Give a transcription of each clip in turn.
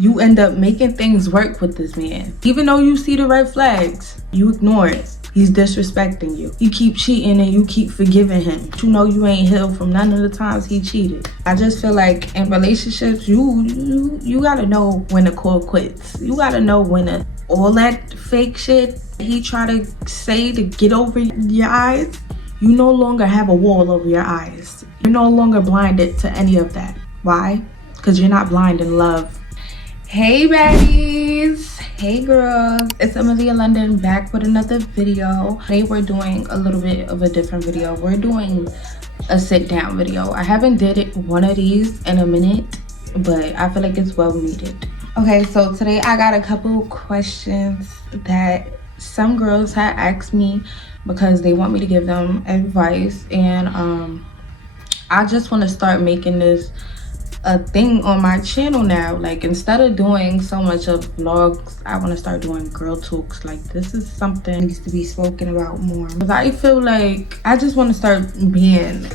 You end up making things work with this man. Even though you see the red flags, you ignore it. He's disrespecting you. You keep cheating and you keep forgiving him. But you know you ain't healed from none of the times he cheated. I just feel like in relationships, you gotta know when to call quits. You gotta know when to, all that fake shit he try to say to get over your eyes, you no longer have a wall over your eyes. You're no longer blinded to any of that. Why? Because you're not blind in love. Hey baddies, hey girls, it's Amelia London back with another video. Today we're doing a little bit of a different video. We're doing a sit down video. I haven't did one of these in a minute, but I feel like it's well needed. Okay, so today I got a couple questions that some girls had asked me because they want me to give them advice, and I just want to start making this a thing on my channel now. Like, instead of doing so much of vlogs, I want to start doing girl talks. Like, this is something that needs to be spoken about more, because I feel like I just want to start being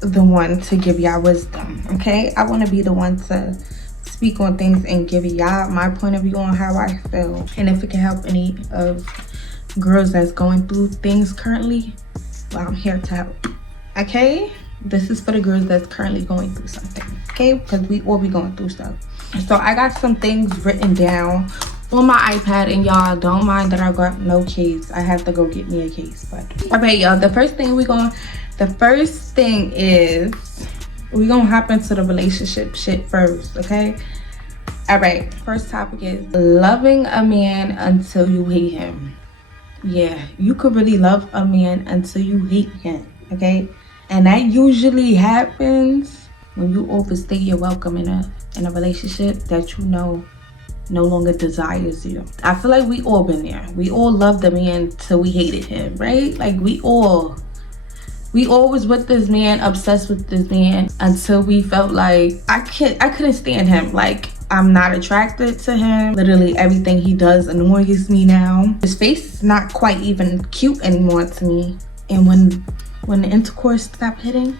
the one to give y'all wisdom. Okay, I want to be the one to speak on things and give y'all my point of view on how I feel, and if it can help any of girls that's going through things currently, well, I'm here to help. Okay, this is for the girls that's currently going through something, okay? Because we all be going through stuff. So I got some things written down on my iPad, and y'all don't mind that I got no case. I have to go get me a case. But all right, y'all, the first thing is we're gonna hop into the relationship shit first, okay? All right, first topic is loving a man until you hate him. Yeah, you could really love a man until you hate him, okay? And that usually happens when you overstay your welcome in a relationship that you know no longer desires you. I feel like we all been there. We all loved the man till we hated him, right? Like, we all was with this man, obsessed with this man, until we felt like I couldn't stand him. Like, I'm not attracted to him. Literally everything he does annoys me now. His face is not quite even cute anymore to me. And when the intercourse stopped hitting,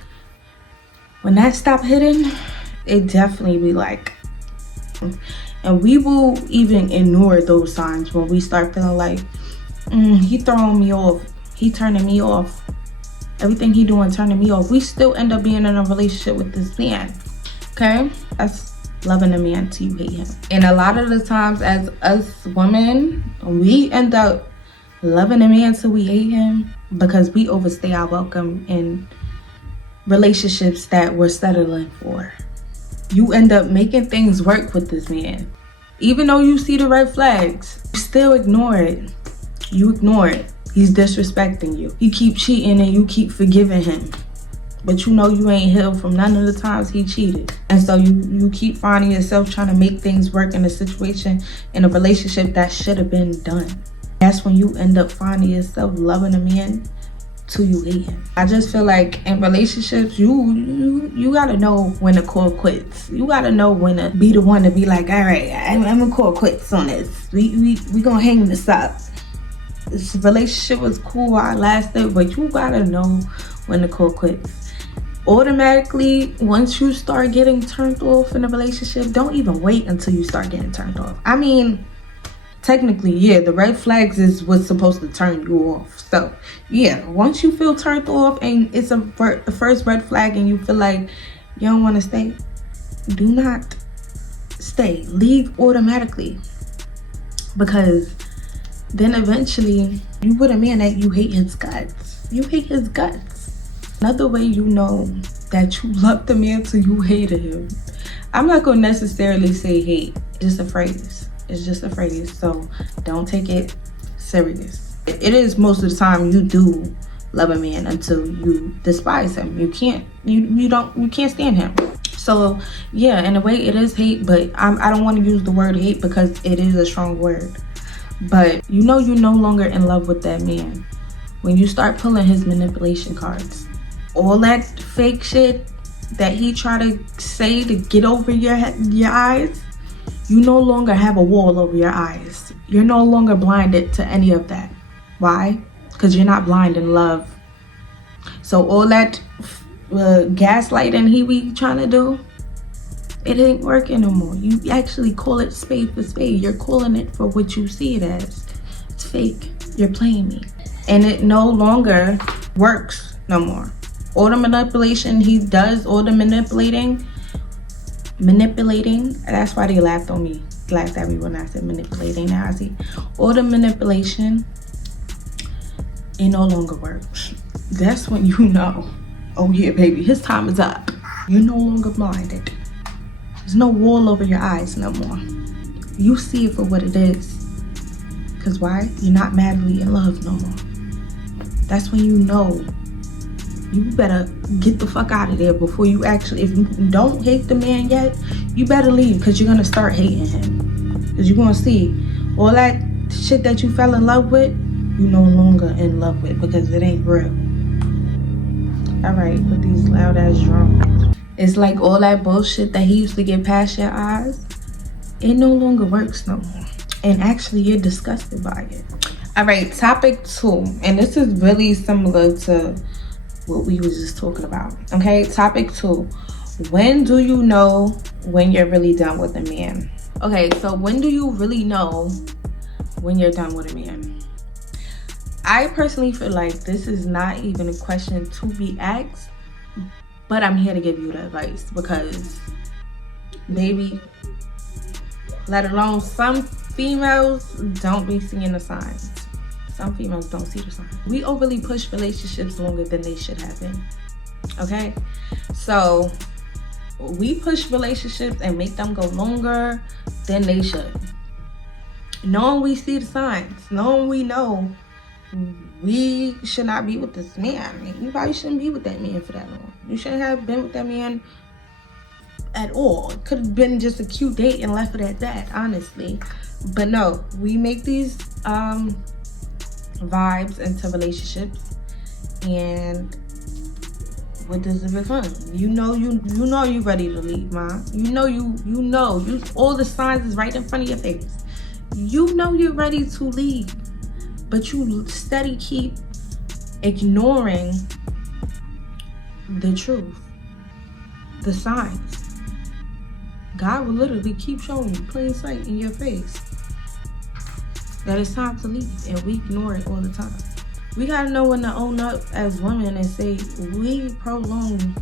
it definitely be like, and we will even ignore those signs when we start feeling like, he throwing me off, he turning me off, everything he doing turning me off. We still end up being in a relationship with this man, okay? That's loving a man till you hate him. And a lot of the times as us women, we end up loving a man till we hate him because we overstay our welcome in relationships that we're settling for. You end up making things work with this man. Even though you see the red flags, you still ignore it. You ignore it. He's disrespecting you. You keep cheating and you keep forgiving him. But you know you ain't healed from none of the times he cheated. And so you keep finding yourself trying to make things work in a situation, in a relationship that should have been done. That's when you end up finding yourself loving a man till you hate him. I just feel like in relationships, you gotta know when to call quits. You gotta know when to be the one to be like, all right, I'm gonna call quits on this. We gonna hang this up. This relationship was cool while it lasted, but you gotta know when to call quits. Automatically, once you start getting turned off in a relationship, don't even wait until you start getting turned off. I mean, technically, yeah, the red flags is what's supposed to turn you off. So yeah, once you feel turned off and it's a first red flag and you feel like you don't want to stay, do not stay. Leave automatically, because then eventually you with a man that you hate his guts. You hate his guts. Another way you know that you love the man till you hated him. I'm not gonna necessarily say hate, just a phrase. It's just a phrase, so don't take it serious. It is most of the time you do love a man until you despise him. You can't stand him. So yeah, in a way it is hate, but I don't want to use the word hate because it is a strong word. But you know you're no longer in love with that man when you start pulling his manipulation cards. All that fake shit that he try to say to get over your eyes, you no longer have a wall over your eyes. You're no longer blinded to any of that. Why? Because you're not blind in love. So all that gaslighting he be trying to do, It ain't working no more. You actually call it spade for spade. You're calling it for what you see it as. It's fake. You're playing me. And it no longer works no more. All the manipulation he does, all the manipulating, that's why they laughed on me. Laughed at me when I said manipulating. Now I see all the manipulation, it no longer works. That's when you know, oh yeah, baby, his time is up. You're no longer blinded. There's no wall over your eyes no more. You see it for what it is. Because why? You're not madly in love no more. That's when you know you better get the fuck out of there before you actually, if you don't hate the man yet, you better leave, because you're going to start hating him. Because you're going to see all that shit that you fell in love with, you no longer in love with, because it ain't real. All right, with these loud ass drums. It's like all that bullshit that he used to get past your eyes, it no longer works no more. And actually, you're disgusted by it. All right, topic 2. And this is really similar to what we was just talking about. Okay, topic 2. When do you know when you're really done with a man? Okay, so when do you really know when you're done with a man? I personally feel like this is not even a question to be asked, but I'm here to give you the advice, because baby, let alone some females don't be seeing the signs. Some females don't see the signs. We overly push relationships longer than they should have been. Okay? So we push relationships and make them go longer than they should. Knowing we see the signs, knowing we know we should not be with this man. You probably shouldn't be with that man for that long. You shouldn't have been with that man at all. It could have been just a cute date and left it at that, honestly. But no, we make these vibes into relationships, and what does it become? You know you ready to leave, mom. You know all the signs is right in front of your face. You know you're ready to leave, but you steady keep ignoring the truth, the signs. God will literally keep showing you plain sight in your face that it's time to leave, and we ignore it all the time. We gotta know when to own up as women and say we prolong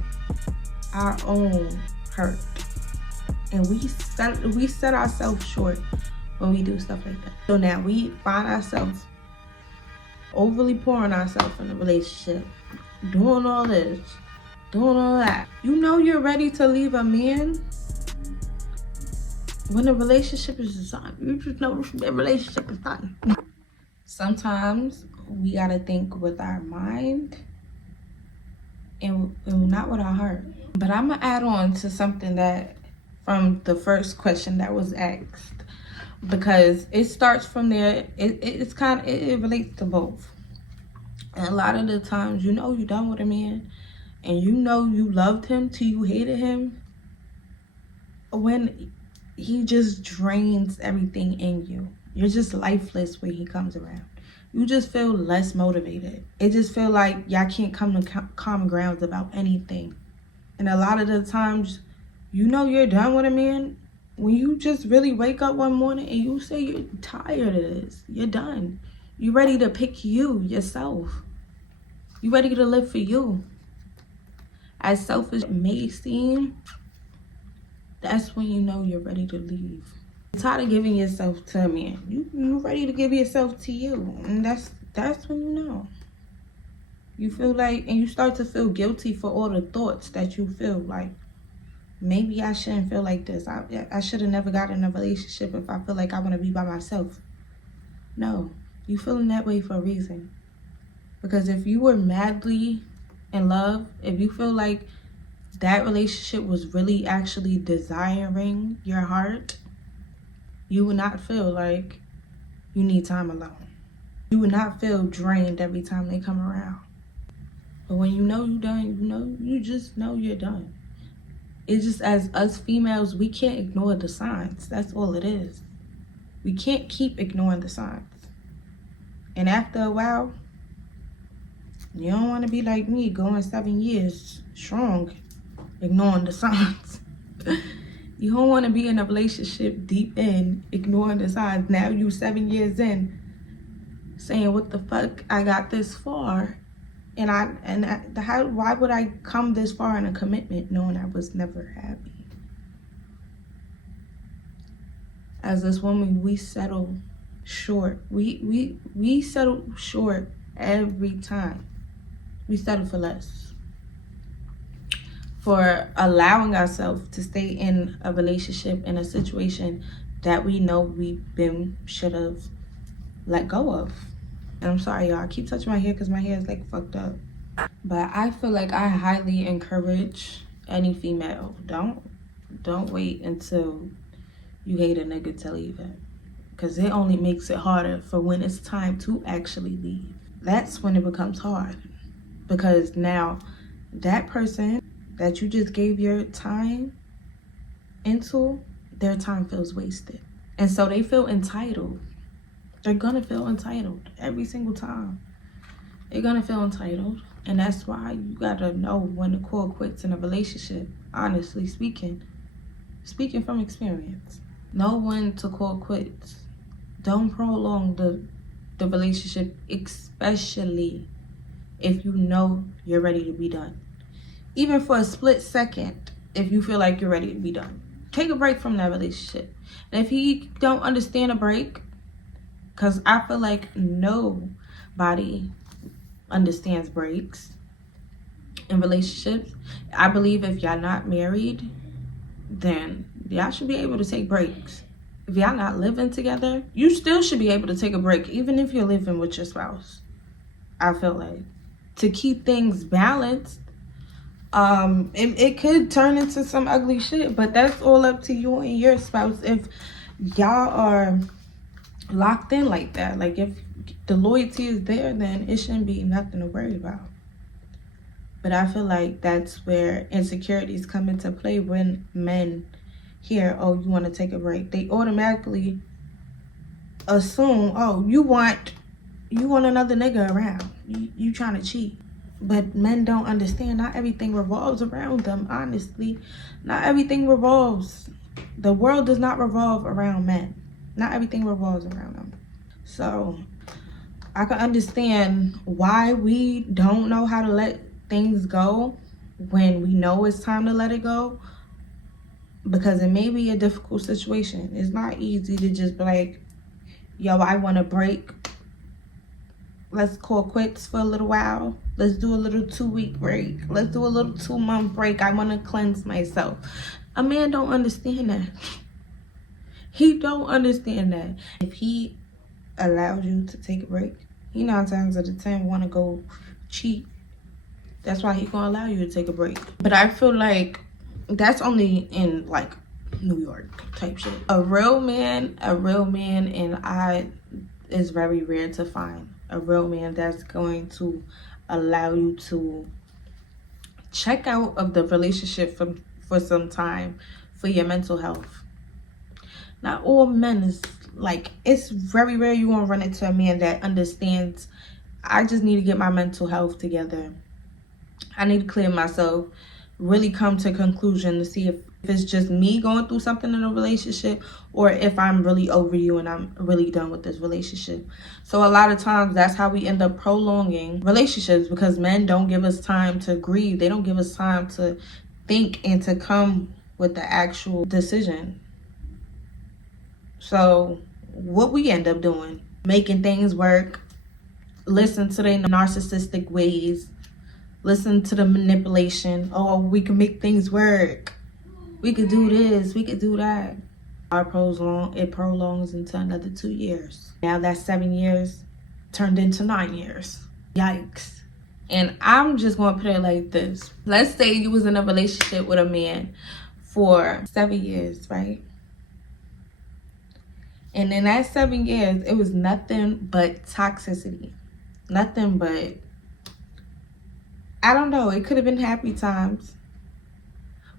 our own hurt, and we set ourselves short when we do stuff like that. So now we find ourselves overly pouring ourselves in a relationship, doing all this, doing all that. You know you're ready to leave a man when the relationship is done. You just know the relationship is done. Sometimes we gotta think with our mind and not with our heart. But I'm gonna add on to something that from the first question that was asked, because it starts from there. It relates to both. And a lot of the times, you know you're done with a man, and you know you loved him till you hated him, when he just drains everything in you. You're just lifeless when he comes around. You just feel less motivated. It just feel like y'all can't come to common grounds about anything. And a lot of the times, you know you're done with a man when you just really wake up one morning and you say you're tired of this. You're done. You're ready to pick yourself. You're ready to live for you. As selfish as it may seem, that's when you know you're ready to leave. You're tired of giving yourself to a man. You're ready to give yourself to you. And that's when you know. You feel like, and you start to feel guilty for all the thoughts that you feel like, maybe I shouldn't feel like this. I should have never got in a relationship if I feel like I want to be by myself. No, you feeling that way for a reason. Because if you were madly in love, if you feel like that relationship was really actually desiring your heart, you would not feel like you need time alone. You would not feel drained every time they come around. But when you know you're done, you just know you're done. It's just, as us females, we can't ignore the signs. That's all it is. We can't keep ignoring the signs. And after a while, you don't want to be like me, going 7 years strong, ignoring the signs. You don't want to be in a relationship deep in, ignoring the signs. Now you 7 years in, saying, what the fuck, I got this far. Why would I come this far in a commitment knowing I was never happy? As this woman, we settle short. We settle short every time. We settle for less. For allowing ourselves to stay in a relationship, in a situation that we know we should have let go of. And I'm sorry, y'all, I keep touching my hair because my hair is like fucked up. But I feel like I highly encourage any female, don't wait until you hate a nigga to leave it, because it only makes it harder for when it's time to actually leave. That's when it becomes hard, because now that person that you just gave your time into, their time feels wasted, and so they feel entitled. They're gonna feel entitled every single time. They're gonna feel entitled, and that's why you gotta know when to call quits in a relationship. Honestly speaking from experience, know when to call quits. Don't prolong the relationship, especially if you know you're ready to be done. Even for a split second, if you feel like you're ready to be done, take a break from that relationship. And if he don't understand a break, because I feel like nobody understands breaks in relationships. I believe if y'all not married, then y'all should be able to take breaks. If y'all not living together, you still should be able to take a break, even if you're living with your spouse. I feel like, to keep things balanced. It could turn into some ugly shit, but that's all up to you and your spouse. If y'all are locked in like that, like if the loyalty is there, then it shouldn't be nothing to worry about. But I feel like that's where insecurities come into play. When men hear, oh, you want to take a break, they automatically assume, oh, you want another nigga around, you trying to cheat. But men don't understand, not everything revolves around them. Honestly, not everything revolves. The world does not revolve around men. Not everything revolves around them. So I can understand why we don't know how to let things go when we know it's time to let it go, because it may be a difficult situation. It's not easy to just be like, yo, I want a break. Let's call quits for a little while. Let's do a little 2-week break. Let's do a little 2-month break. I want to cleanse myself. A man don't understand that. He don't understand that. If he allows you to take a break, he 9 times out of 10 want to go cheat. That's why he gonna allow you to take a break. But I feel like that's only in like New York type shit. A real man, and is very rare to find. A real man that's going to allow you to check out of the relationship for some time for your mental health. Not all men is like, it's very rare you gonna run into a man that understands, I just need to get my mental health together. I need to clear myself, really come to a conclusion to see if it's just me going through something in a relationship, or if I'm really over you and I'm really done with this relationship. So a lot of times that's how we end up prolonging relationships, because men don't give us time to grieve. They don't give us time to think and to come with the actual decision. So what we end up doing, making things work, listen to their narcissistic ways, listen to the manipulation. Oh, we can make things work. We could do this, we could do that. It prolongs into another 2 years. Now that's 7 years turned into 9 years. Yikes. And I'm just gonna put it like this. Let's say you was in a relationship with a man for 7 years, right? And in that 7 years, it was nothing but toxicity. Nothing but, I don't know, it could have been happy times.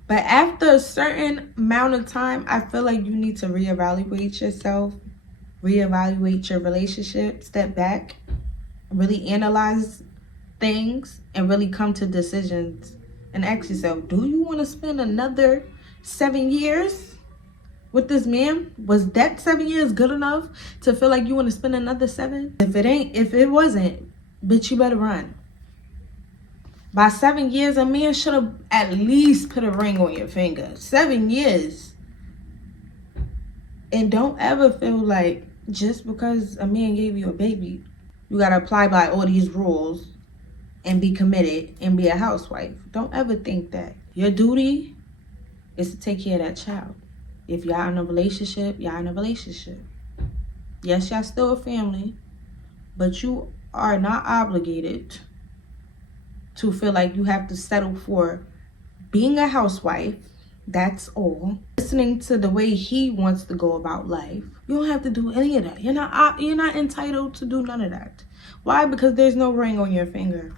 But after a certain amount of time, I feel like you need to reevaluate yourself, reevaluate your relationship, step back, really analyze things, and really come to decisions and ask yourself, do you want to spend another 7 years with this man? Was that 7 years good enough to feel like you want to spend another 7? If it wasn't, bitch, you better run. By 7 years, a man should have at least put a ring on your finger. 7 years. And don't ever feel like just because a man gave you a baby, you gotta apply by all these rules and be committed and be a housewife. Don't ever think that. Your duty is to take care of that child. If y'all in a relationship, y'all in a relationship. Yes, y'all still a family, but you are not obligated to feel like you have to settle for being a housewife. That's all. Listening to the way he wants to go about life. You don't have to do any of that. You're not entitled to do none of that. Why? Because there's no ring on your finger.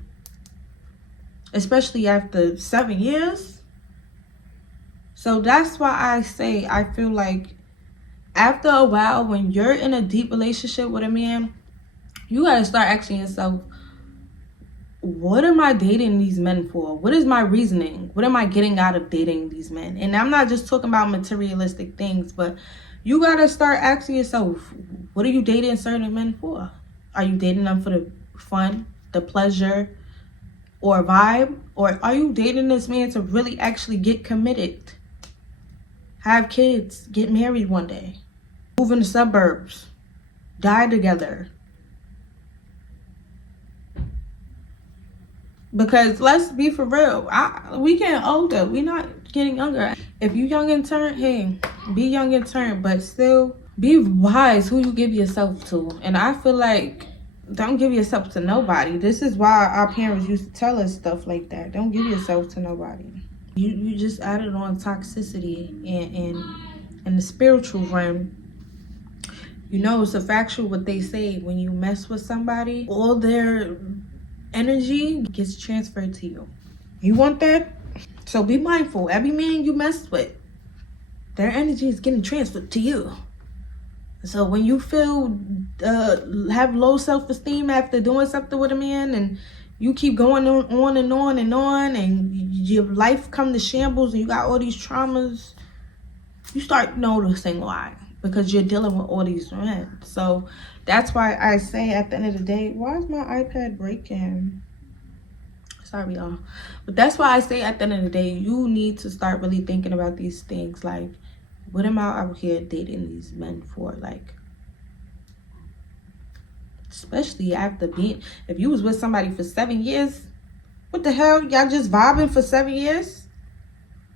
Especially after 7 years. So that's why I say I feel like after a while, when you're in a deep relationship with a man, you gotta start asking yourself, what am I dating these men for? What is my reasoning? What am I getting out of dating these men? And I'm not just talking about materialistic things, but you gotta start asking yourself, what are you dating certain men for? Are you dating them for the fun, the pleasure, or vibe? Or are you dating this man to really actually get committed? Have kids, get married one day, move in the suburbs, die together. Because let's be for real, we getting older. We not getting younger. If you young in turn, hey, be young in turn, but still be wise who you give yourself to. And I feel like don't give yourself to nobody. This is why our parents used to tell us stuff like that. Don't give yourself to nobody. You just added on toxicity in the spiritual realm. You know, it's a factual what they say. When you mess with somebody, all their energy gets transferred to you. You want that? So be mindful. Every man you mess with, their energy is getting transferred to you. So when you feel have low self-esteem after doing something with a man, and you keep going on and on and on, and your life come to shambles, and you got all these traumas, you start noticing why. Because you're dealing with all these men. So that's why I say at the end of the day, why is my iPad breaking? Sorry, y'all. But that's why I say at the end of the day, you need to start really thinking about these things. Like, what am I out here dating these men for? Like, especially after being, if you was with somebody for 7 years, what the hell? Y'all just vibing for 7 years?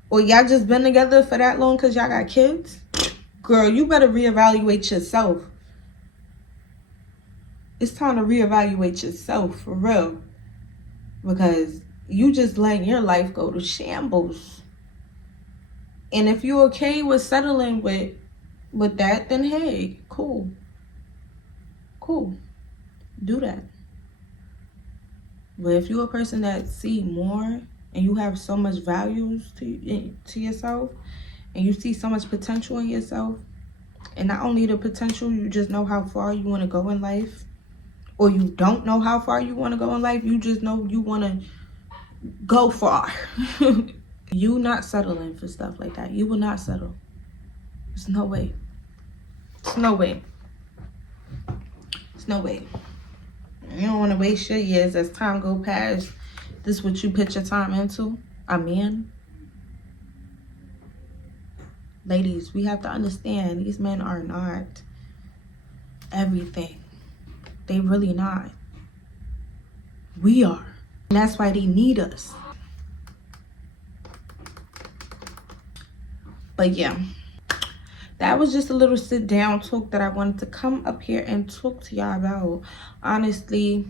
Or y'all just been together for that long because y'all got kids? Girl, you better reevaluate yourself. It's time to reevaluate yourself, for real. Because you just letting your life go to shambles. And if you're okay with settling with that, then hey, cool. Cool. Do that. But if you're a person that see more and you have so much values to yourself, and you see so much potential in yourself, and not only the potential, you just know how far you want to go in life, or you don't know how far you want to go in life, you just know you want to go far. You not settling for stuff like that. You will not settle. There's no way. There's no way. There's no way. You don't want to waste your years as time go past. This is what you put your time into? A man? Ladies, we have to understand these men are not everything. They really not. We are. And that's why they need us. But yeah, that was just a little sit down talk that I wanted to come up here and talk to y'all about. Honestly,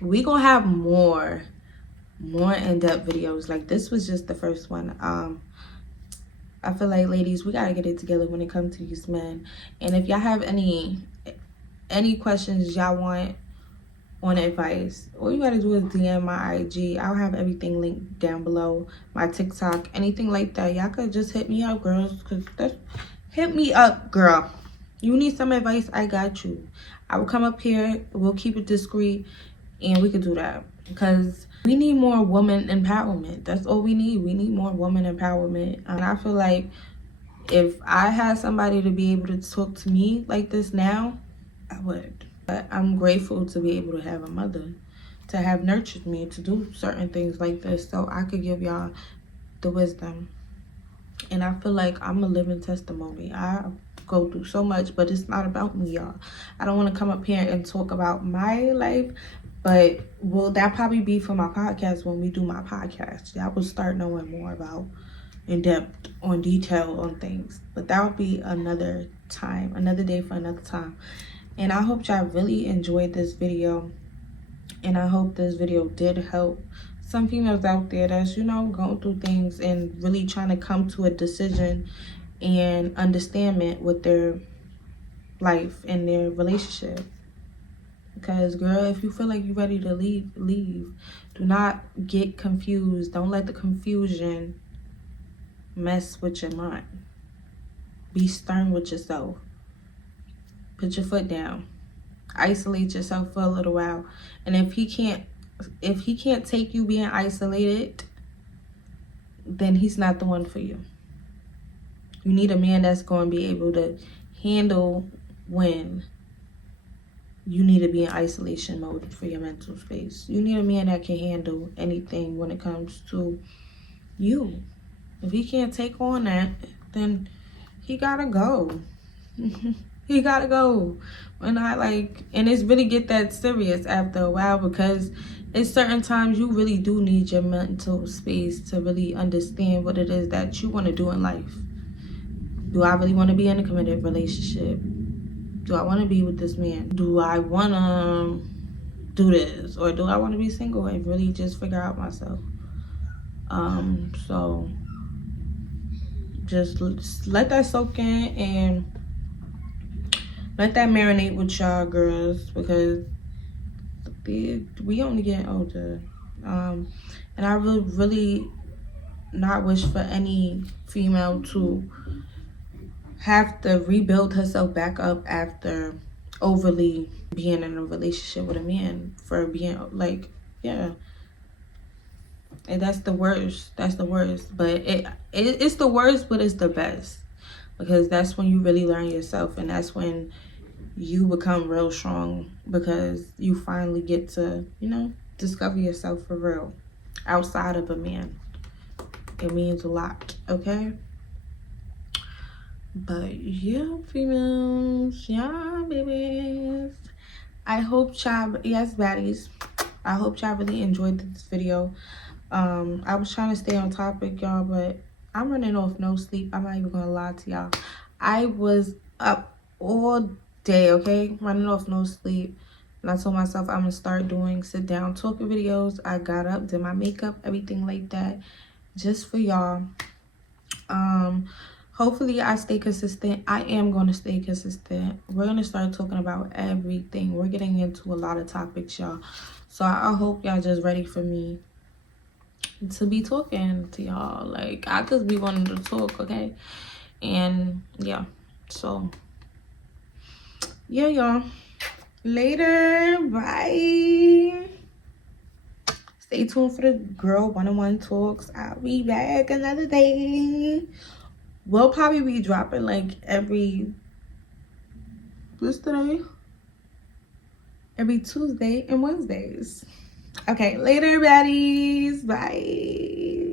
we gonna have more in-depth videos. Like, this was just the first one. I feel like, ladies, we gotta get it together when it comes to these men. And if y'all have any questions y'all want on advice, all you gotta do is DM my IG. I'll have everything linked down below. My TikTok, anything like that. Y'all could just hit me up, girls. Hit me up, girl. You need some advice, I got you. I will come up here. We'll keep it discreet, and we could do that. because we need more woman empowerment. That's all we need. We need more woman empowerment. And I feel like if I had somebody to be able to talk to me like this now, I would. But I'm grateful to be able to have a mother, to have nurtured me to do certain things like this so I could give y'all the wisdom. And I feel like I'm a living testimony. I go through so much, but it's not about me, y'all. I don't want to come up here and talk about my life, but will that probably be for my podcast when we do my podcast? I will start knowing more about in depth on detail on things, but that would be another time, another day for another time. And I hope y'all really enjoyed this video, and I hope this video did help some females out there that's, you know, going through things and really trying to come to a decision and understanding with their life and their relationship. Because girl, if you feel like you're ready to leave, leave. Do not get confused. Don't let the confusion mess with your mind. Be stern with yourself. Put your foot down. Isolate yourself for a little while. And if he can't take you being isolated, then he's not the one for you. You need a man that's going to be able to handle when you need to be in isolation mode for your mental space. You need a man that can handle anything when it comes to you. If he can't take on that, then he gotta go. He gotta go. And it's really get that serious after a while, because it's certain times you really do need your mental space to really understand what it is that you want to do in life. Do I really want to be in a committed relationship? Do I want to be with this man? Do I want to do this? Or do I want to be single and really just figure out myself? So just let that soak in and let that marinate with y'all girls, because we only getting older. And I really not wish for any female to have to rebuild herself back up after overly being in a relationship with a man, for being like, yeah. And that's the worst. That's the worst. But it's the worst, but it's the best. Because that's when you really learn yourself, and that's when you become real strong, because you finally get to, you know, discover yourself for real outside of a man. It means a lot, okay? But yeah, females, yeah, babies. I hope y'all, yes, baddies, I hope y'all really enjoyed this video. I was trying to stay on topic, y'all, but I'm running off no sleep. I'm not even gonna lie to y'all. I was up all day, okay, running off no sleep, and I told myself I'm gonna start doing sit down talking videos. I got up, did my makeup, everything like that, just for y'all. Hopefully I stay consistent. I am going to stay consistent. We're going to start talking about everything. We're getting into a lot of topics, y'all. So I hope y'all just ready for me to be talking to y'all. Like, I just be wanting to talk, okay? And yeah, so yeah, y'all. Later. Bye. Stay tuned for the girl one-on-one talks. I'll be back another day. We'll probably be dropping like every, what's today? Every Tuesday and Wednesdays. Okay, later, baddies. Bye.